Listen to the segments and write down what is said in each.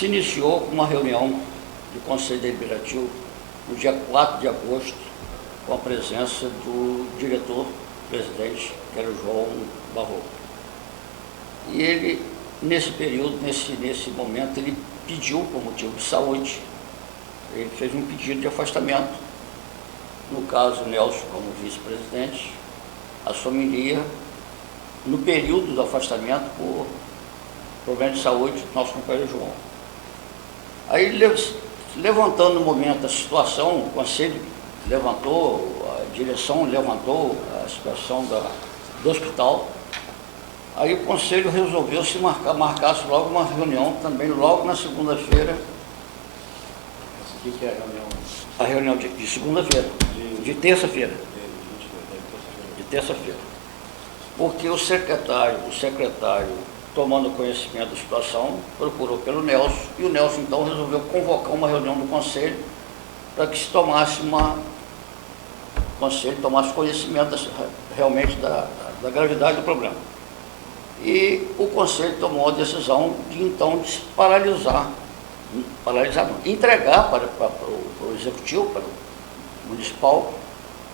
se iniciou com uma reunião do Conselho Deliberativo no dia 4 de agosto, com a presença do diretor-presidente, que era o João Barroso. E ele, nesse período, nesse momento, ele pediu, por motivo de saúde, ele fez um pedido de afastamento. No caso, Nelson, como vice-presidente, assumiria no período do afastamento por problema de saúde do nosso companheiro João. Aí, levantando no momento a situação, o Conselho levantou, a direção levantou a situação do hospital. Aí o Conselho resolveu se marcasse logo uma reunião, também logo na segunda-feira. O que é a reunião? A reunião de segunda-feira, de terça-feira. De terça-feira. Porque o secretário, tomando conhecimento da situação, procurou pelo Nelson, e o Nelson então resolveu convocar uma reunião do Conselho para que se tomasse o Conselho tomasse conhecimento realmente da gravidade do problema. E o Conselho tomou a decisão de então de se paralisar não, entregar para o Executivo, para o Municipal,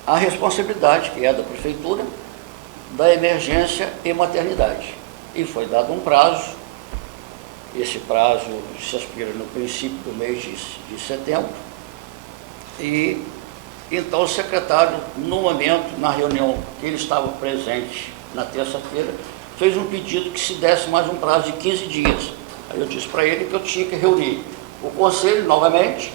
a responsabilidade, que é da Prefeitura, da emergência e maternidade. E foi dado um prazo, esse prazo se aspira no princípio do mês de setembro, e então o secretário, no momento, na reunião que ele estava presente na terça-feira, fez um pedido que se desse mais um prazo de 15 dias. Aí eu disse para ele que eu tinha que reunir o Conselho novamente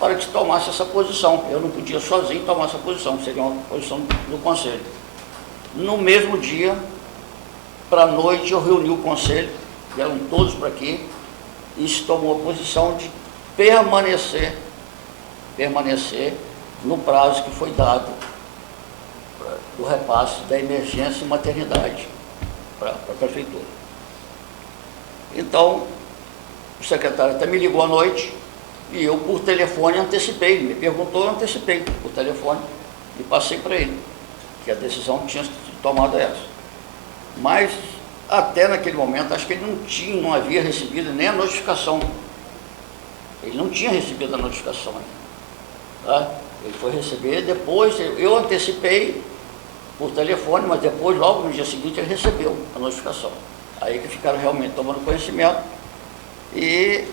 para que tomasse essa posição. Eu não podia sozinho tomar essa posição, seria uma posição do Conselho. No mesmo dia, para a noite, eu reuni o Conselho, vieram todos para aqui, e se tomou a posição de permanecer no prazo que foi dado do repasse da emergência e maternidade para a Prefeitura. Então, o secretário até me ligou à noite e eu, por telefone, antecipei. Ele me perguntou, eu antecipei por telefone e passei para ele que a decisão tinha sido tomada essa. Mas, até naquele momento, acho que ele não havia recebido nem a notificação. Ele não tinha recebido a notificação ainda. Tá? Ele foi receber depois, eu antecipei por telefone, mas depois, logo no dia seguinte, ele recebeu a notificação. Aí que ficaram realmente tomando conhecimento. E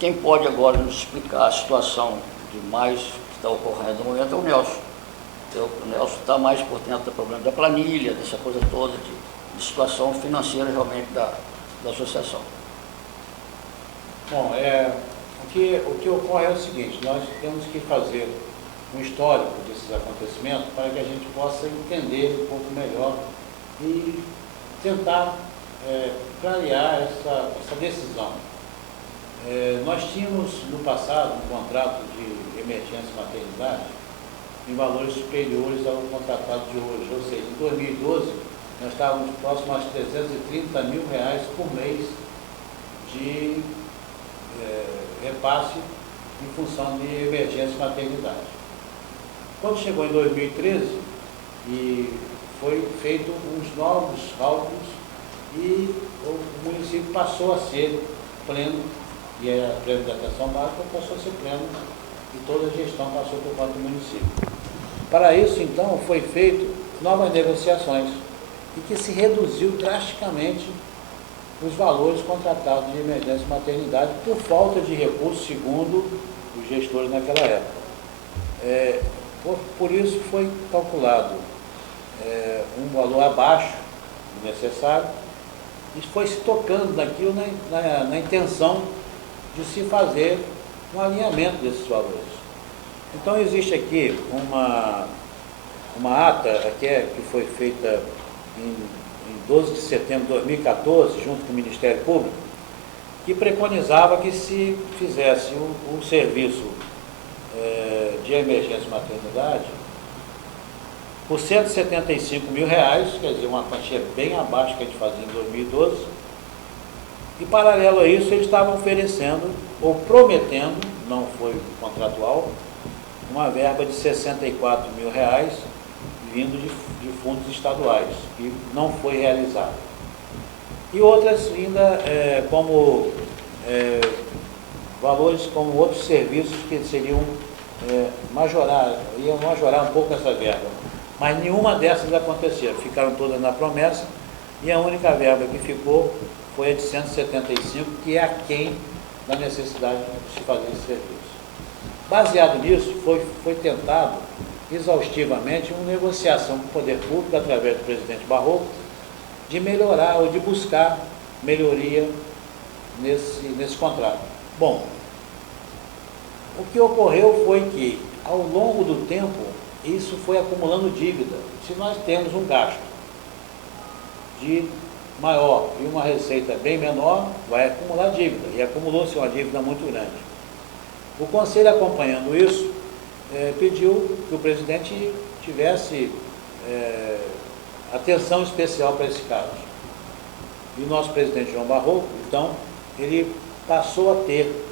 quem pode agora nos explicar a situação de mais que está ocorrendo no momento é o Nelson. O Nelson está mais por dentro do problema da planilha, dessa coisa toda, de situação financeira realmente da associação. Bom, o que ocorre é o seguinte: nós temos que fazer um histórico desses acontecimentos para que a gente possa entender um pouco melhor e tentar clarear essa decisão. Nós tínhamos no passado um contrato de emergência e maternidade em valores superiores ao contratado de hoje, ou seja, em 2012 nós estávamos próximos a 330 mil reais por mês de repasse em função de emergência e maternidade. Quando chegou em 2013, e foi feito uns novos cálculos e o município passou a ser pleno, e a pleno da atenção básica passou a ser pleno, e toda a gestão passou por conta do município. Para isso, então, foi feito novas negociações, e que se reduziu drasticamente os valores contratados de emergência e maternidade por falta de recursos, segundo os gestores naquela época. Por isso foi calculado um valor abaixo do necessário, e foi se tocando naquilo na intenção de se fazer um alinhamento desses valores. Então existe aqui uma ata que foi feita em 12 de setembro de 2014, junto com o Ministério Público, que preconizava que se fizesse o serviço de emergência e maternidade por 175 mil reais, quer dizer, uma quantia bem abaixo que a gente fazia em 2012, e paralelo a isso eles estavam oferecendo, ou prometendo, não foi contratual, uma verba de 64 mil reais vindo de fundos estaduais, que não foi realizada. E outras ainda como valores como outros serviços que seriam iam majorar um pouco essa verba. Mas nenhuma dessas aconteceu, ficaram todas na promessa, e a única verba que ficou foi a de 175, que é aquém da necessidade de se fazer esse serviço. Baseado nisso, foi tentado exaustivamente uma negociação com o poder público, através do presidente Barroco, de melhorar ou de buscar melhoria nesse contrato. Bom, o que ocorreu foi que, ao longo do tempo, isso foi acumulando dívida. Se nós temos um gasto de maior e uma receita bem menor, vai acumular dívida, e acumulou-se uma dívida muito grande. O Conselho, acompanhando isso, pediu que o presidente tivesse atenção especial para esse caso. E o nosso presidente João Barroco, então, ele passou a ter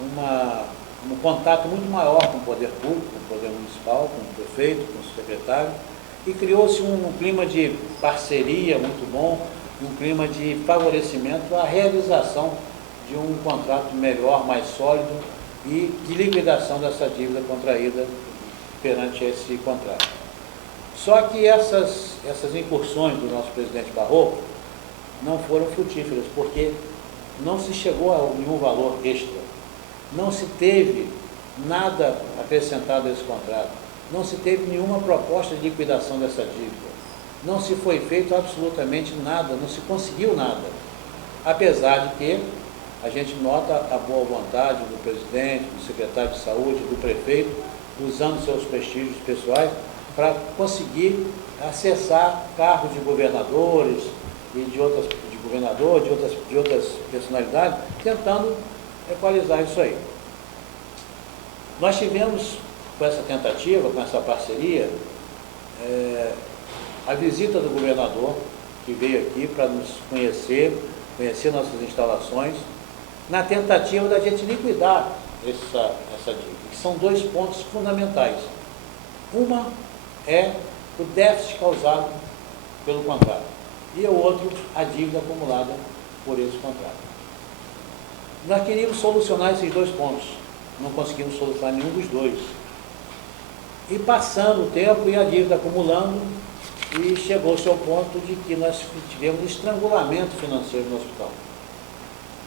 um contato muito maior com o poder público, com o poder municipal, com o prefeito, com o secretário, e criou-se um clima de parceria muito bom, um clima de favorecimento à realização de um contrato melhor, mais sólido, e de liquidação dessa dívida contraída perante esse contrato. Só que essas incursões do nosso presidente Barroco não foram frutíferas, porque não se chegou a nenhum valor extra, não se teve nada acrescentado a esse contrato, não se teve nenhuma proposta de liquidação dessa dívida, não se foi feito absolutamente nada, não se conseguiu nada, apesar de que a gente nota a boa vontade do presidente, do secretário de saúde, do prefeito, usando seus prestígios pessoais para conseguir acessar cargos de governadores e de outras personalidades, tentando equalizar isso aí. Nós tivemos, com essa tentativa, com essa parceria, a visita do governador, que veio aqui para nos conhecer nossas instalações, na tentativa da gente liquidar essa dívida, que são dois pontos fundamentais. Uma é o déficit causado pelo contrato, e o outro, a dívida acumulada por esse contrato. Nós queríamos solucionar esses dois pontos, não conseguimos solucionar nenhum dos dois. E passando o tempo e a dívida acumulando, e chegou-se ao ponto de que nós tivemos estrangulamento financeiro no hospital.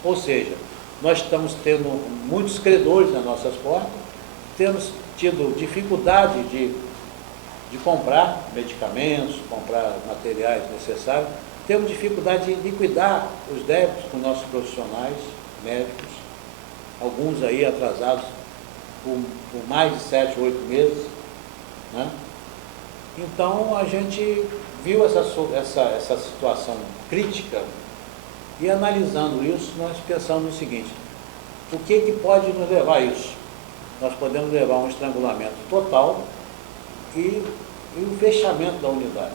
Ou seja, nós estamos tendo muitos credores nas nossas portas, temos tido dificuldade de comprar medicamentos, comprar materiais necessários, temos dificuldade de liquidar os débitos com nossos profissionais médicos, alguns aí atrasados por mais de 7, 8 meses, né? Então, a gente viu essa situação crítica e, analisando isso, nós pensamos no seguinte: o que pode nos levar a isso? Nós podemos levar a um estrangulamento total e o fechamento da unidade.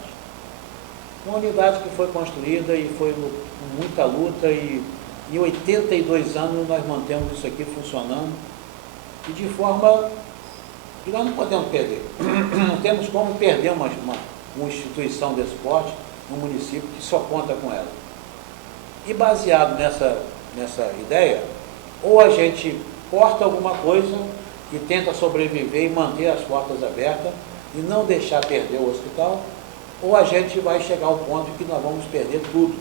Uma unidade que foi construída e foi com muita luta, e em 82 anos nós mantemos isso aqui funcionando, e de forma que nós não podemos perder. Não temos como perder uma instituição desse porte no município que só conta com ela. E baseado nessa ideia, ou a gente corta alguma coisa e tenta sobreviver e manter as portas abertas e não deixar perder o hospital, ou a gente vai chegar ao ponto que nós vamos perder tudo.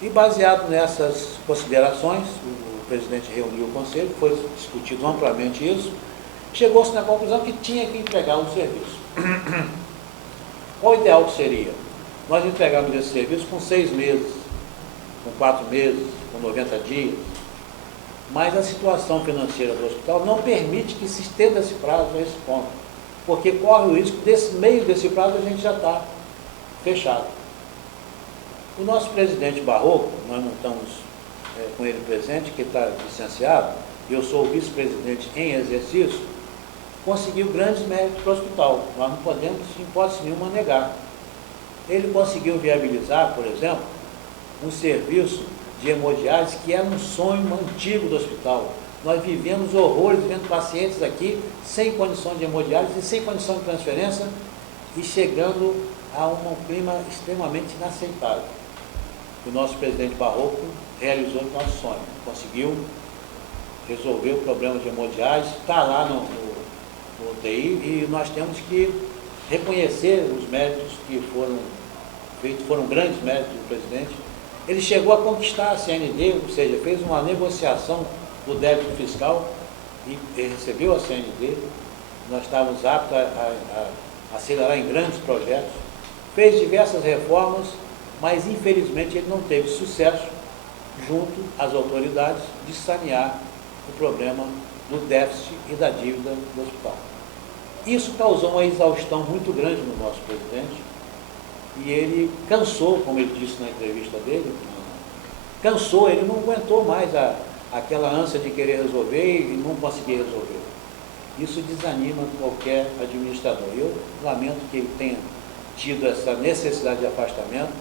E baseado nessas considerações, o presidente reuniu o conselho, foi discutido amplamente isso, chegou-se na conclusão que tinha que entregar um serviço. Qual o ideal que seria? Nós entregarmos esse serviço com 6 meses, com 4 meses, com 90 dias, mas a situação financeira do hospital não permite que se estenda esse prazo a esse ponto, porque corre o risco desse meio desse prazo a gente já está fechado. O nosso presidente Barroco, nós não estamos com ele presente, que está licenciado, eu sou o vice-presidente em exercício, conseguiu grandes méritos para o hospital, nós não podemos, em hipótese nenhuma, negar. Ele conseguiu viabilizar, por exemplo, um serviço de hemodiálise que era um sonho antigo do hospital. Nós vivemos horrores, vendo pacientes aqui sem condição de hemodiálise e sem condição de transferência, e chegando a um clima extremamente inaceitável. que o nosso presidente Barroco realizou o nosso sonho. Conseguiu resolver o problema de hemodiálise, está lá no UTI, e nós temos que reconhecer os méritos que foram feitos, foram grandes méritos do presidente. Ele chegou a conquistar a CND, ou seja, fez uma negociação do débito fiscal e recebeu a CND. Nós estávamos aptos a acelerar em grandes projetos, fez diversas reformas, mas infelizmente ele não teve sucesso junto às autoridades de sanear o problema do déficit e da dívida do hospital. Isso causou uma exaustão muito grande no nosso presidente e ele cansou, como ele disse na entrevista dele, cansou, ele não aguentou mais aquela ânsia de querer resolver e não conseguir resolver. Isso desanima qualquer administrador. Eu lamento que ele tenha tido essa necessidade de afastamento,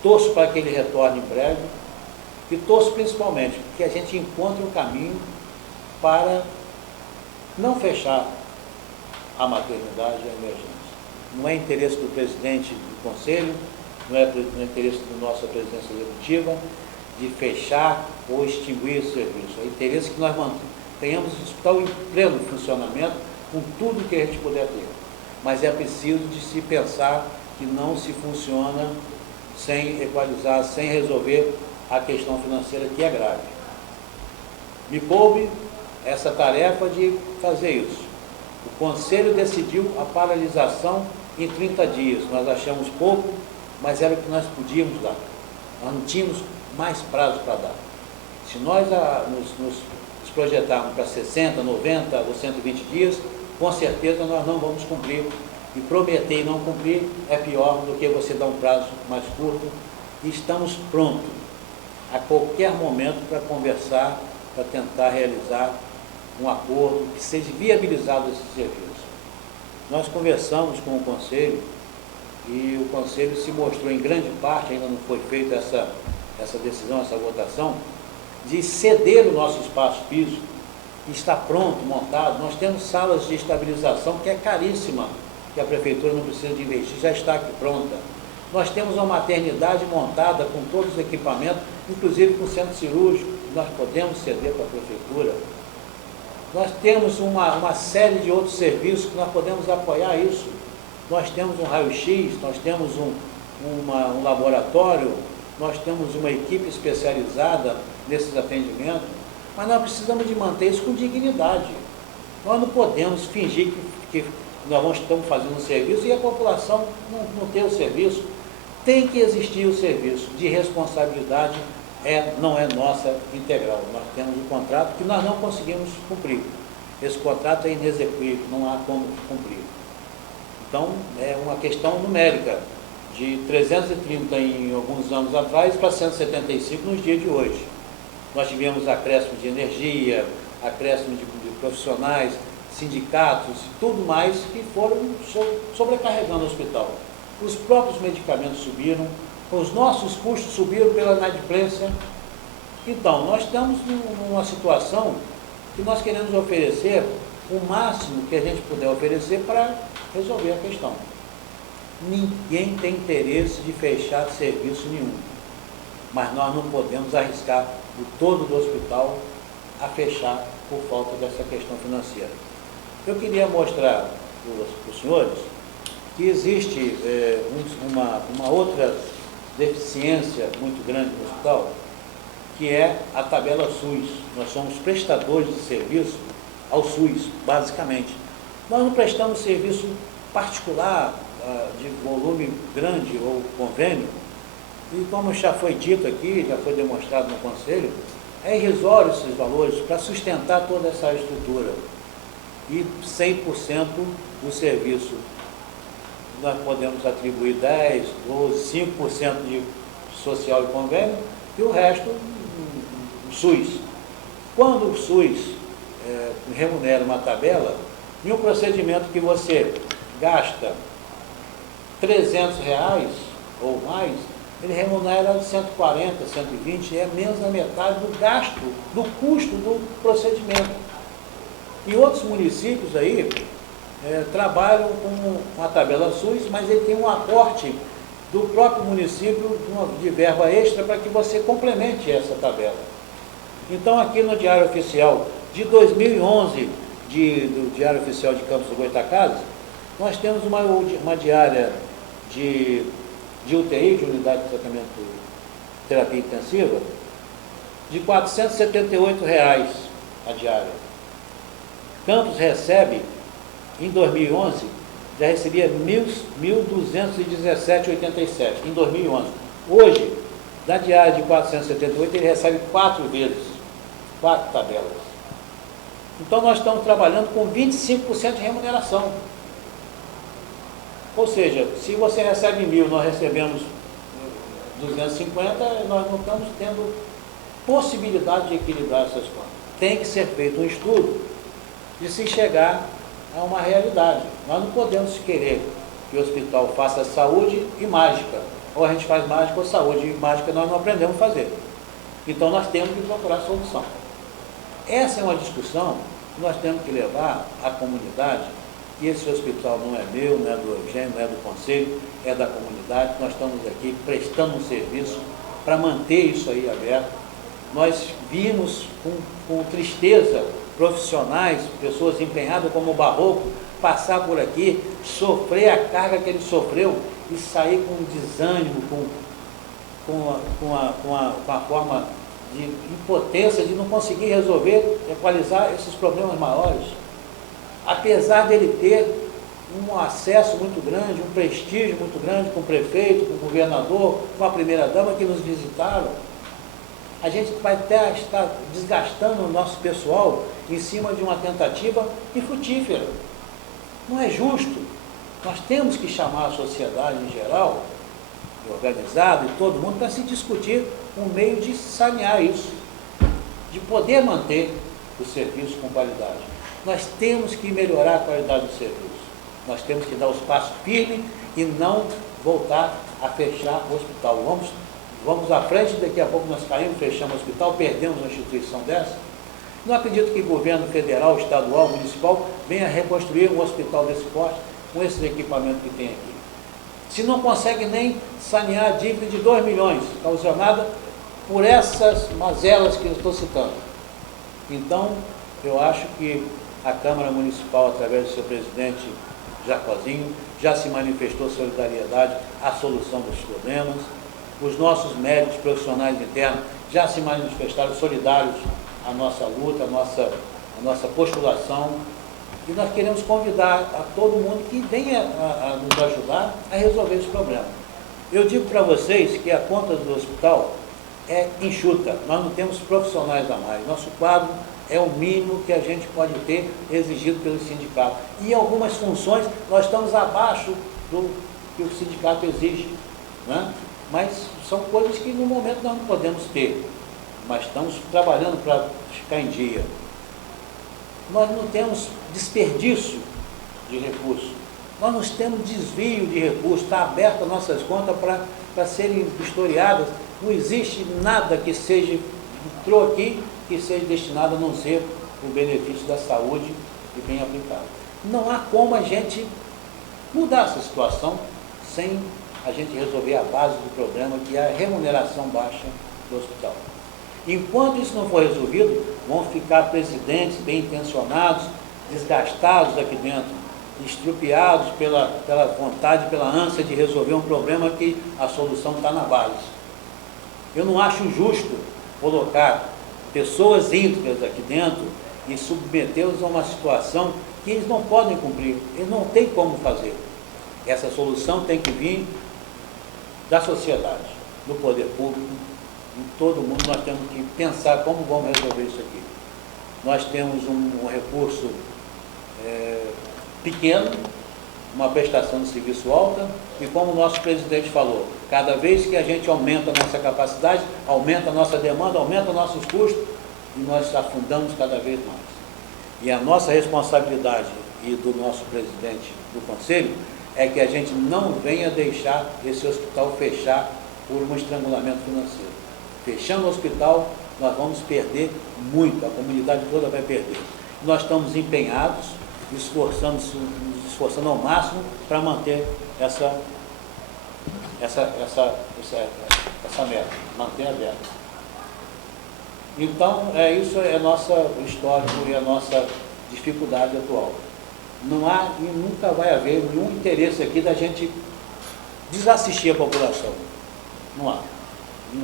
torço para que ele retorne em breve e torço principalmente que a gente encontre um caminho para não fechar a maternidade e a emergência. Não é interesse do presidente do Conselho, não é interesse da nossa presidência executiva de fechar ou extinguir esse serviço. É interesse que nós tenhamos o hospital em pleno funcionamento, com tudo que a gente puder ter. Mas é preciso de se pensar que não se funciona sem equalizar, sem resolver a questão financeira, que é grave. Me coube essa tarefa de fazer isso. O Conselho decidiu a paralisação em 30 dias. Nós achamos pouco, mas era o que nós podíamos dar. Nós não tínhamos mais prazo para dar. Se nós nos projetarmos para 60, 90 ou 120 dias, com certeza nós não vamos cumprir. E prometer e não cumprir é pior do que você dar um prazo mais curto. E estamos prontos a qualquer momento para conversar, para tentar realizar um acordo que seja viabilizado esse serviço. Nós conversamos com o Conselho e o Conselho se mostrou em grande parte, ainda não foi feita essa decisão, essa votação, de ceder o nosso espaço físico, que está pronto, montado. Nós temos salas de estabilização que é caríssima, que a Prefeitura não precisa de investir, já está aqui pronta. Nós temos uma maternidade montada com todos os equipamentos, inclusive com centro cirúrgico, que nós podemos ceder para a Prefeitura. Nós temos uma série de outros serviços que nós podemos apoiar isso. Nós temos um raio-x, nós temos um laboratório, nós temos uma equipe especializada nesses atendimentos, mas nós precisamos de manter isso com dignidade. Nós não podemos fingir que nós estamos fazendo um serviço e a população não tem o serviço. Tem que existir o serviço de responsabilidade, não é nossa integral. Nós temos um contrato que nós não conseguimos cumprir. Esse contrato é inexequível, não há como cumprir. Então, é uma questão numérica, de 330 em alguns anos atrás para 175 nos dias de hoje. Nós tivemos acréscimo de energia, acréscimo de profissionais, sindicatos, tudo mais, que foram sobrecarregando o hospital. Os próprios medicamentos subiram, os nossos custos subiram pela inadimplência. Então, nós estamos numa situação que nós queremos oferecer o máximo que a gente puder oferecer para resolver a questão. Ninguém tem interesse de fechar serviço nenhum, mas nós não podemos arriscar o todo do hospital a fechar por falta dessa questão financeira. Eu queria mostrar para os senhores que existe uma outra deficiência muito grande no hospital, que é a tabela SUS. Nós somos prestadores de serviço ao SUS, basicamente. Nós não prestamos serviço particular, de volume grande ou convênio, e como já foi dito aqui, já foi demonstrado no Conselho, é irrisório esses valores para sustentar toda essa estrutura. E 100% do serviço nós podemos atribuir 10, 12, 5% de social e convênio e o resto o SUS. Quando o SUS remunera uma tabela, em um procedimento que você gasta R$300 ou mais, ele remunera 140, 120, é menos da metade do gasto, do custo do procedimento. E outros municípios aí trabalham com a tabela SUS, mas ele tem um aporte do próprio município de verba extra para que você complemente essa tabela. Então, aqui no Diário Oficial de 2011, do Diário Oficial de Campos do Goytacazes, nós temos uma diária de UTI, de Unidade de Tratamento Terapia Intensiva, de R$ 478 a diária. Campos recebe, em 2011, já recebia R$ 1.217,87 em 2011. Hoje, da diária de 478, ele recebe 4 vezes, 4 tabelas. Então, nós estamos trabalhando com 25% de remuneração. Ou seja, se você recebe 1.000, nós recebemos 250, nós não estamos tendo possibilidade de equilibrar essas contas. Tem que ser feito um estudo de se chegar a uma realidade. Nós não podemos querer que o hospital faça saúde e mágica. Ou a gente faz mágica ou saúde, e mágica nós não aprendemos a fazer. Então nós temos que procurar solução. Essa é uma discussão que nós temos que levar à comunidade, e esse hospital não é meu, não é do Eugênio, não é do Conselho, é da comunidade. Nós estamos aqui prestando um serviço para manter isso aí aberto. Nós vimos com tristeza profissionais, pessoas empenhadas como o Barroco, passar por aqui, sofrer a carga que ele sofreu e sair com desânimo, com a forma de impotência de não conseguir resolver, equalizar esses problemas maiores. Apesar dele ter um acesso muito grande, um prestígio muito grande com o prefeito, com o governador, com a primeira-dama que nos visitaram, a gente vai até estar desgastando o nosso pessoal em cima de uma tentativa infrutífera. Não é justo. Nós temos que chamar a sociedade em geral, organizada, e todo mundo, para se discutir um meio de sanear isso, de poder manter o serviço com qualidade. Nós temos que melhorar a qualidade do serviço. Nós temos que dar os passos firmes e não voltar a fechar o hospital. Vamos à frente, daqui a pouco nós caímos, fechamos o hospital, perdemos uma instituição dessa. Não acredito que o governo federal, estadual, municipal venha reconstruir um hospital desse porte com esses equipamentos que tem aqui. Se não consegue nem sanear a dívida de 2 milhões, causada por essas mazelas que eu estou citando. Então, eu acho que a Câmara Municipal, através do seu presidente Jacozinho, já se manifestou solidariedade à solução dos problemas. Os nossos médicos profissionais internos já se manifestaram solidários à nossa luta, à nossa postulação. E nós queremos convidar a todo mundo que venha a nos ajudar a resolver esse problema. Eu digo para vocês que a conta do hospital é enxuta. Nós não temos profissionais a mais. Nosso quadro é o mínimo que a gente pode ter exigido pelo sindicato. E em algumas funções nós estamos abaixo do que o sindicato exige, né? Mas são coisas que no momento nós não podemos ter, mas estamos trabalhando para ficar em dia. Nós não temos desperdício de recursos, nós não temos desvio de recursos, está aberta as nossas contas para serem historiadas. Não existe nada que seja, entrou aqui, que seja destinado a não ser o benefício da saúde e bem aplicado. Não há como a gente mudar essa situação sem a gente resolver a base do problema, que é a remuneração baixa do hospital. Enquanto isso não for resolvido, vão ficar presidentes bem intencionados, desgastados aqui dentro, estrupiados pela vontade, pela ânsia de resolver um problema que a solução está na base. Eu não acho justo colocar pessoas íntegras aqui dentro e submetê-los a uma situação que eles não podem cumprir, eles não têm como fazer. Essa solução tem que vir da sociedade, do poder público, de todo mundo. Nós temos que pensar como vamos resolver isso aqui. Nós temos um recurso pequeno, uma prestação de serviço alta, e como o nosso presidente falou, cada vez que a gente aumenta a nossa capacidade, aumenta a nossa demanda, aumenta nossos custos, e nós afundamos cada vez mais. E a nossa responsabilidade, e do nosso presidente do Conselho, é que a gente não venha deixar esse hospital fechar por um estrangulamento financeiro. Fechando o hospital, nós vamos perder muito, a comunidade toda vai perder. Nós estamos empenhados, nos esforçando ao máximo para manter essa meta, manter aberta. Então, isso é nosso histórico e a nossa dificuldade atual. Não há e nunca vai haver nenhum interesse aqui da gente desassistir a população. Não há.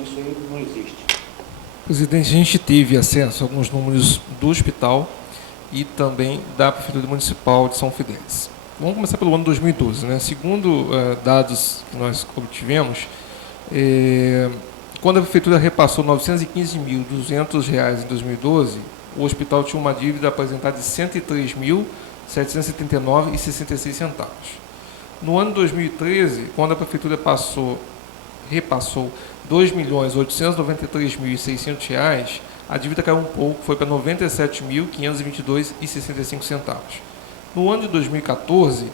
Isso aí não existe. Presidente, a gente teve acesso a alguns números do hospital e também da Prefeitura Municipal de São Fidélis. Vamos começar pelo ano 2012, né? Segundo dados que nós obtivemos, quando a Prefeitura repassou R$ 915.200 em 2012, o hospital tinha uma dívida apresentada de R$ 103.779,66 centavos. No ano 2013, quando a Prefeitura repassou R$ 2.893.600, a dívida caiu um pouco, foi para R$ 97.522,65 centavos. No ano de 2014,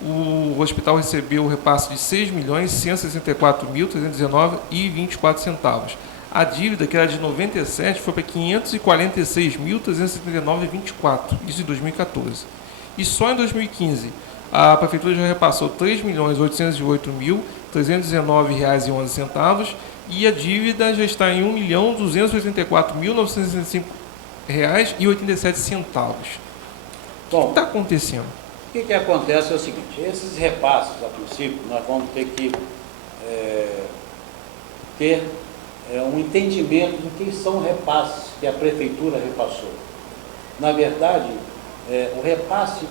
o hospital recebeu o repasse de R$ 6.164.319,24 centavos. A dívida, que era de 97, foi para R$ 546.379,24, isso em 2014. E só em 2015, a Prefeitura já repassou R$ 3.808.319,11 centavos e a dívida já está em R$ 1.284.965,87 centavos. O que está acontecendo? O que acontece é o seguinte, esses repasses, a princípio, nós vamos ter que ter um entendimento do que são repasses que a Prefeitura repassou. Na verdade, o repasse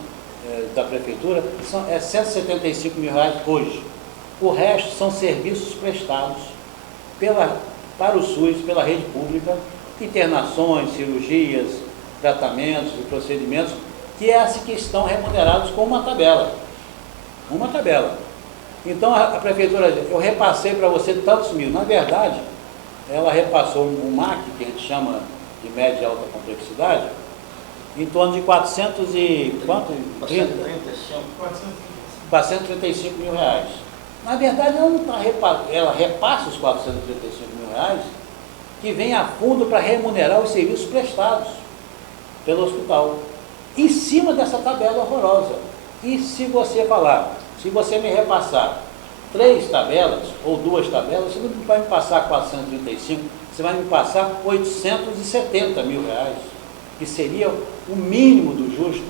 da Prefeitura é R$ 175 mil hoje. O resto são serviços prestados para o SUS, pela rede pública, internações, cirurgias, tratamentos e procedimentos, que estão remunerados com uma tabela. Uma tabela. Então a Prefeitura diz, eu repassei para você tantos mil. Na verdade, ela repassou um MAC, que a gente chama de média e alta complexidade, em torno de 435 mil reais. Na verdade, ela repassa os 435 mil reais, que vem a fundo para remunerar os serviços prestados pelo hospital, em cima dessa tabela horrorosa. E se você me repassar 3 tabelas, ou 2 tabelas, você não vai me passar 435, você vai me passar 870 mil reais, que seria o mínimo do justo,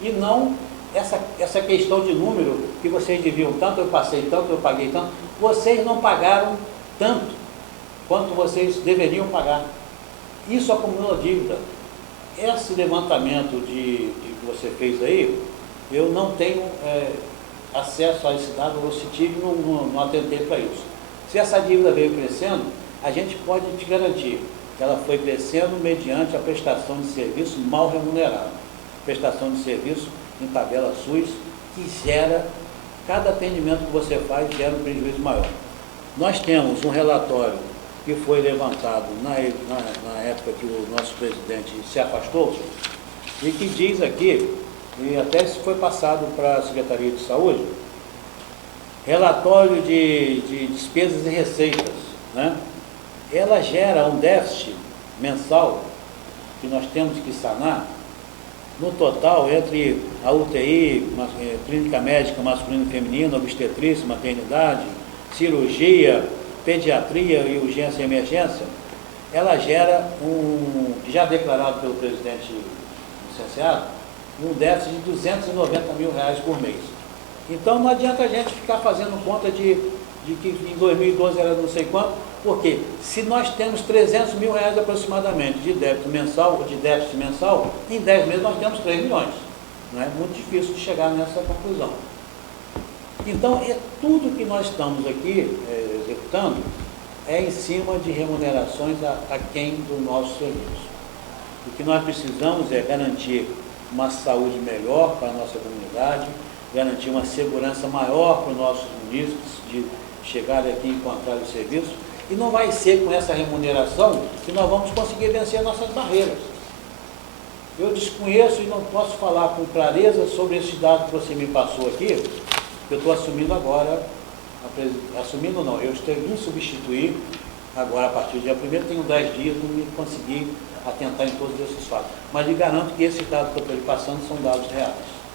e não essa questão de número, que vocês deviam tanto, eu passei tanto, eu paguei tanto. Vocês não pagaram tanto quanto vocês deveriam pagar. Isso acumula dívida. Esse levantamento que você fez aí, eu não tenho acesso a esse dado, ou se tive, não atentei para isso. Se essa dívida veio crescendo, a gente pode te garantir que ela foi crescendo mediante a prestação de serviço mal remunerado. Prestação de serviço em tabela SUS, que gera, cada atendimento que você faz gera um prejuízo maior. Nós temos um relatório que foi levantado na época que o nosso presidente se afastou, e que diz aqui, e até isso foi passado para a Secretaria de Saúde, relatório de despesas e receitas, né? Ela gera um déficit mensal que nós temos que sanar, no total, entre a UTI, clínica médica masculina e feminina, obstetrícia, maternidade, cirurgia, pediatria e urgência e emergência, ela gera já declarado pelo presidente licenciado, um déficit de 290 mil reais por mês. Então não adianta a gente ficar fazendo conta de que em 2012 era não sei quanto, porque se nós temos 300 mil reais aproximadamente de déficit mensal, em 10 meses nós temos 3 milhões. Não é muito difícil de chegar nessa conclusão. Então, tudo que nós estamos aqui executando é em cima de remunerações aquém do nosso serviço. O que nós precisamos é garantir uma saúde melhor para a nossa comunidade, garantir uma segurança maior para os nossos munícipes de chegarem aqui e encontrar o serviço, e não vai ser com essa remuneração que nós vamos conseguir vencer nossas barreiras. Eu desconheço e não posso falar com clareza sobre esse dado que você me passou aqui, que eu estou assumindo agora, eu estou em substituir agora a partir do dia 1º, tenho 10 dias, não me consegui atentar em todos esses fatos. Mas lhe garanto que esses dados que eu estou lhe passando são dados reais.